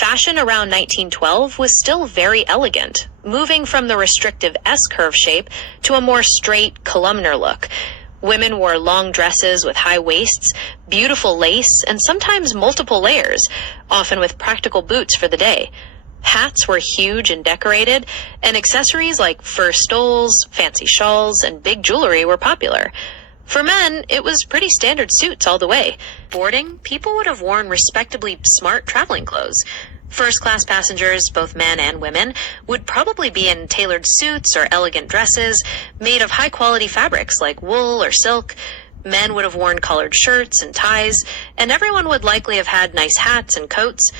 Fashion around 1912 was still very elegant, moving from the restrictive S-curve shape to a more straight, columnar look. Women wore long dresses with high waists, beautiful lace, and sometimes multiple layers, often with practical boots for the day. Hats were huge and decorated, and accessories like fur stoles, fancy shawls, and big jewelry were popular. For men, it was pretty standard suits all the way. Boarding, people would have worn respectably smart traveling clothes. First-class passengers, both men and women, would probably be in tailored suits or elegant dresses made of high-quality fabrics like wool or silk. Men would have worn collared shirts and ties, and everyone would likely have had nice hats and coats.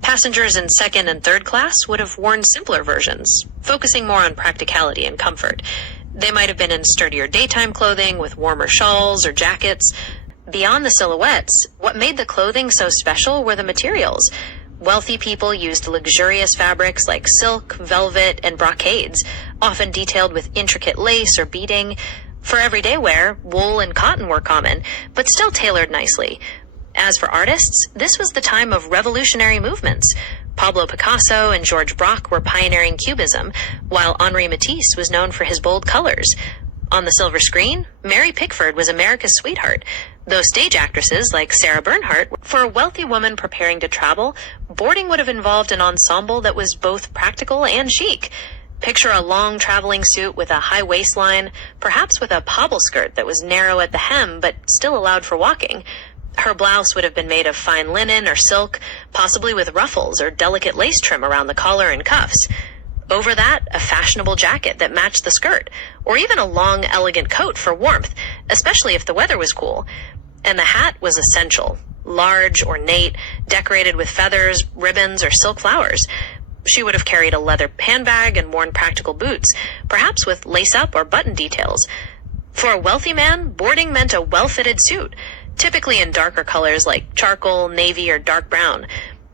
Passengers in second and third class would have worn simpler versions, focusing more on practicality and comfort. They might have been in sturdier daytime clothing with warmer shawls or jackets. Beyond the silhouettes, what made the clothing so special were the materials. Wealthy people used luxurious fabrics like silk, velvet, and brocades, often detailed with intricate lace or beading. For everyday wear, wool and cotton were common, but still tailored nicely. As for artists, this was the time of revolutionary movements. Pablo Picasso and George Braque were pioneering Cubism, while Henri Matisse was known for his bold colors. On the silver screen, Mary Pickford was America's sweetheart, though stage actresses like Sarah Bernhardt, for a wealthy woman preparing to travel, boarding would have involved an ensemble that was both practical and chic. Picture a long traveling suit with a high waistline, perhaps with a pobble skirt that was narrow at the hem but still allowed for walking. Her blouse would have been made of fine linen or silk, possibly with ruffles or delicate lace trim around the collar and cuffs. Over that, a fashionable jacket that matched the skirt, or even a long, elegant coat for warmth, especially if the weather was cool. And the hat was essential. Large, ornate, decorated with feathers, ribbons, or silk flowers. She would have carried a leather handbag and worn practical boots, perhaps with lace-up or button details. For a wealthy man, boarding meant a well-fitted suit, typically in darker colors like charcoal, navy, or dark brown.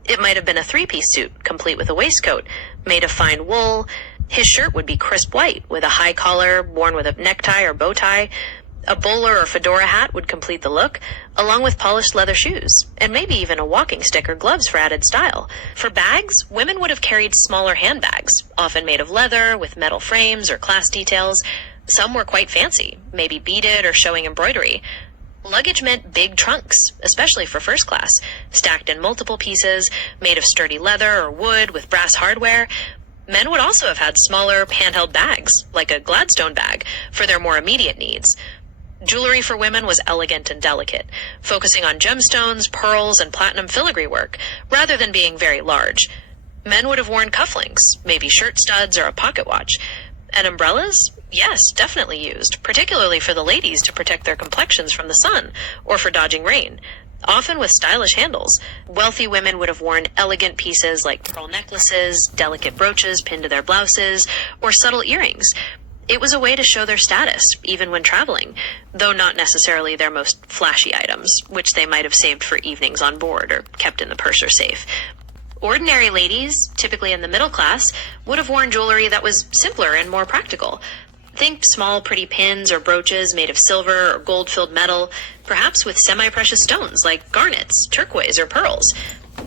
It might have been a three-piece suit, complete with a waistcoat, made of fine wool. His shirt would be crisp white, with a high collar, worn with a necktie or bow tie. A bowler or fedora hat would complete the look, along with polished leather shoes, and maybe even a walking stick or gloves for added style. For bags, women would have carried smaller handbags, often made of leather, with metal frames or class details. Some were quite fancy, maybe beaded or showing embroidery. Luggage meant big trunks, especially for first class, stacked in multiple pieces, made of sturdy leather or wood with brass hardware. Men would also have had smaller, handheld bags, like a Gladstone bag, for their more immediate needs. Jewelry for women was elegant and delicate, focusing on gemstones, pearls, and platinum filigree work, rather than being very large. Men would have worn cufflinks, maybe shirt studs or a pocket watch. And umbrellas? Yes, definitely used, particularly for the ladies to protect their complexions from the sun, or for dodging rain, often with stylish handles. Wealthy women would have worn elegant pieces like pearl necklaces, delicate brooches pinned to their blouses, or subtle earrings. It was a way to show their status, even when traveling, though not necessarily their most flashy items, which they might have saved for evenings on board or kept in the purse or safe. Ordinary ladies, typically in the middle class, would have worn jewelry that was simpler and more practical. Think small, pretty pins or brooches made of silver or gold-filled metal, perhaps with semi-precious stones like garnets, turquoise, or pearls.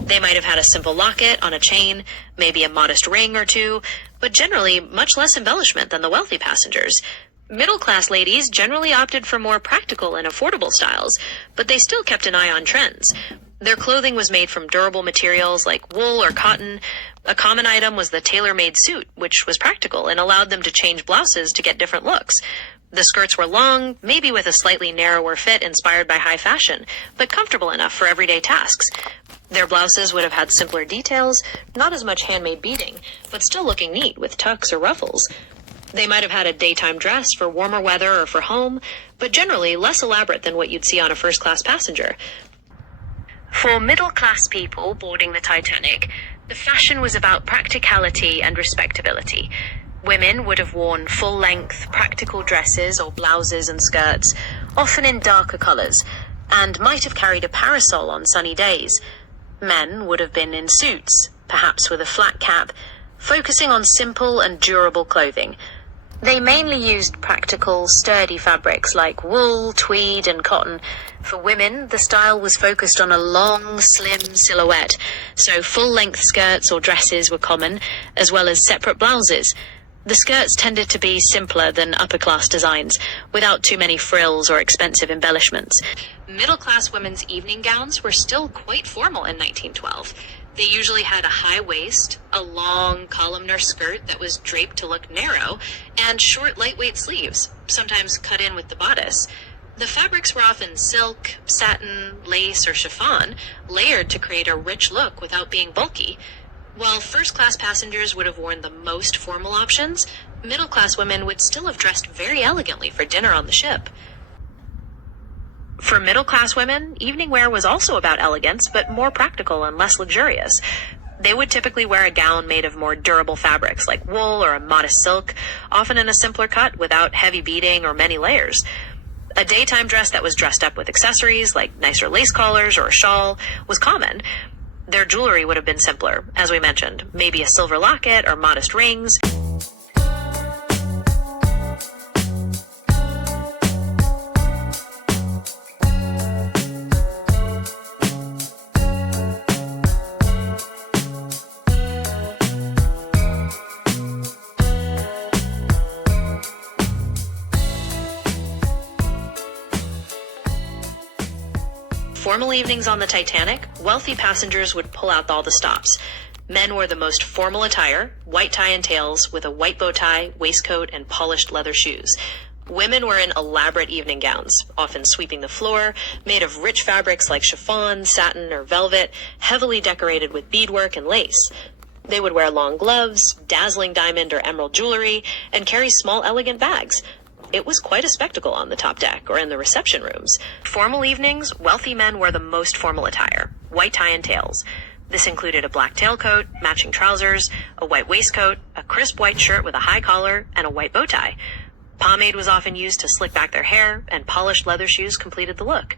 They might have had a simple locket on a chain, maybe a modest ring or two, but generally much less embellishment than the wealthy passengers. Middle-class ladies generally opted for more practical and affordable styles, but they still kept an eye on trends. Their clothing was made from durable materials like wool or cotton. A common item was the tailor-made suit, which was practical and allowed them to change blouses to get different looks. The skirts were long, maybe with a slightly narrower fit inspired by high fashion, but comfortable enough for everyday tasks. Their blouses would have had simpler details, not as much handmade beading, but still looking neat with tucks or ruffles. They might have had a daytime dress for warmer weather or for home, but generally less elaborate than what you'd see on a first-class passenger. For middle-class people boarding the Titanic, the fashion was about practicality and respectability. Women would have worn full-length, practical dresses or blouses and skirts, often in darker colors, and might have carried a parasol on sunny days. Men would have been in suits, perhaps with a flat cap, focusing on simple and durable clothing. They mainly used practical, sturdy fabrics like wool, tweed, and cotton. For women, the style was focused on a long, slim silhouette, so full-length skirts or dresses were common, as well as separate blouses. The skirts tended to be simpler than upper-class designs, without too many frills or expensive embellishments. Middle-class women's evening gowns were still quite formal in 1912. They usually had a high waist, a long columnar skirt that was draped to look narrow, and short, lightweight sleeves, sometimes cut in with the bodice. The fabrics were often silk, satin, lace, or chiffon, layered to create a rich look without being bulky. While first-class passengers would have worn the most formal options, middle-class women would still have dressed very elegantly for dinner on the ship. For middle-class women, evening wear was also about elegance, but more practical and less luxurious. They would typically wear a gown made of more durable fabrics like wool or a modest silk, often in a simpler cut without heavy beading or many layers. A daytime dress that was dressed up with accessories like nicer lace collars or a shawl was common. Their jewelry would have been simpler, as we mentioned, maybe a silver locket or modest rings. Formal evenings on the Titanic, wealthy passengers would pull out all the stops. Men wore the most formal attire, white tie and tails, with a white bow tie, waistcoat, and polished leather shoes. Women were in elaborate evening gowns, often sweeping the floor, made of rich fabrics like chiffon, satin, or velvet, heavily decorated with beadwork and lace. They would wear long gloves, dazzling diamond or emerald jewelry, and carry small, elegant bags. It was quite a spectacle on the top deck or in the reception rooms. Formal evenings, wealthy men wore the most formal attire, white tie and tails. This included a black tailcoat, matching trousers, a white waistcoat, a crisp white shirt with a high collar, and a white bow tie. Pomade was often used to slick back their hair, and polished leather shoes completed the look.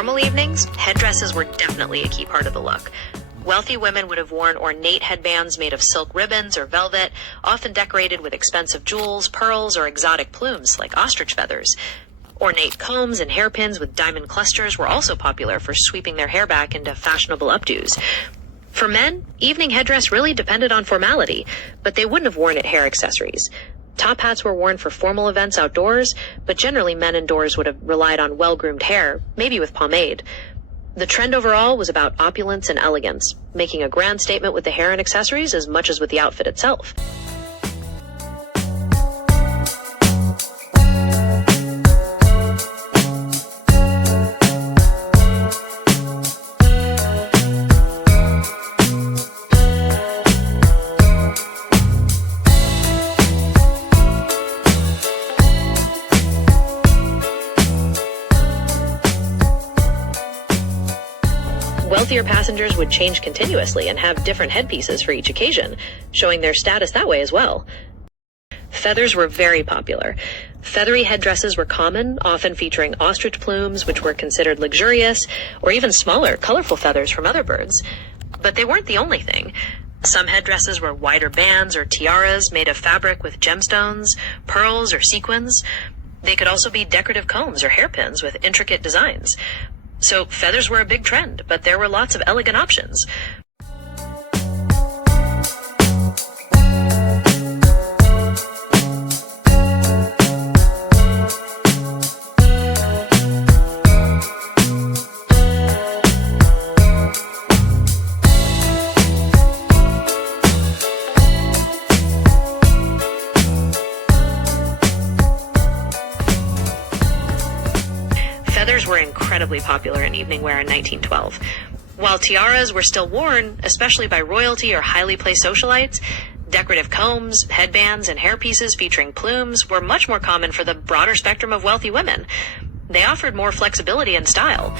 formal evenings, headdresses were definitely a key part of the look. Wealthy women would have worn ornate headbands made of silk ribbons or velvet, often decorated with expensive jewels, pearls, or exotic plumes like ostrich feathers. Ornate combs and hairpins with diamond clusters were also popular for sweeping their hair back into fashionable updos. For men, evening headdress really depended on formality, but they wouldn't have worn it hair accessories. Top hats were worn for formal events outdoors, but generally men indoors would have relied on well-groomed hair, maybe with pomade. The trend overall was about opulence and elegance, making a grand statement with the hair and accessories as much as with the outfit itself. Wealthier passengers would change continuously and have different headpieces for each occasion, showing their status that way as well. Feathers were very popular. Feathery headdresses were common, often featuring ostrich plumes, which were considered luxurious, or even smaller, colorful feathers from other birds. But they weren't the only thing. Some headdresses were wider bands or tiaras made of fabric with gemstones, pearls, or sequins. They could also be decorative combs or hairpins with intricate designs. So feathers were a big trend, but there were lots of elegant options. Feathers were incredibly popular in evening wear in 1912. While tiaras were still worn, especially by royalty or highly placed socialites, decorative combs, headbands, and hairpieces featuring plumes were much more common for the broader spectrum of wealthy women. They offered more flexibility and style.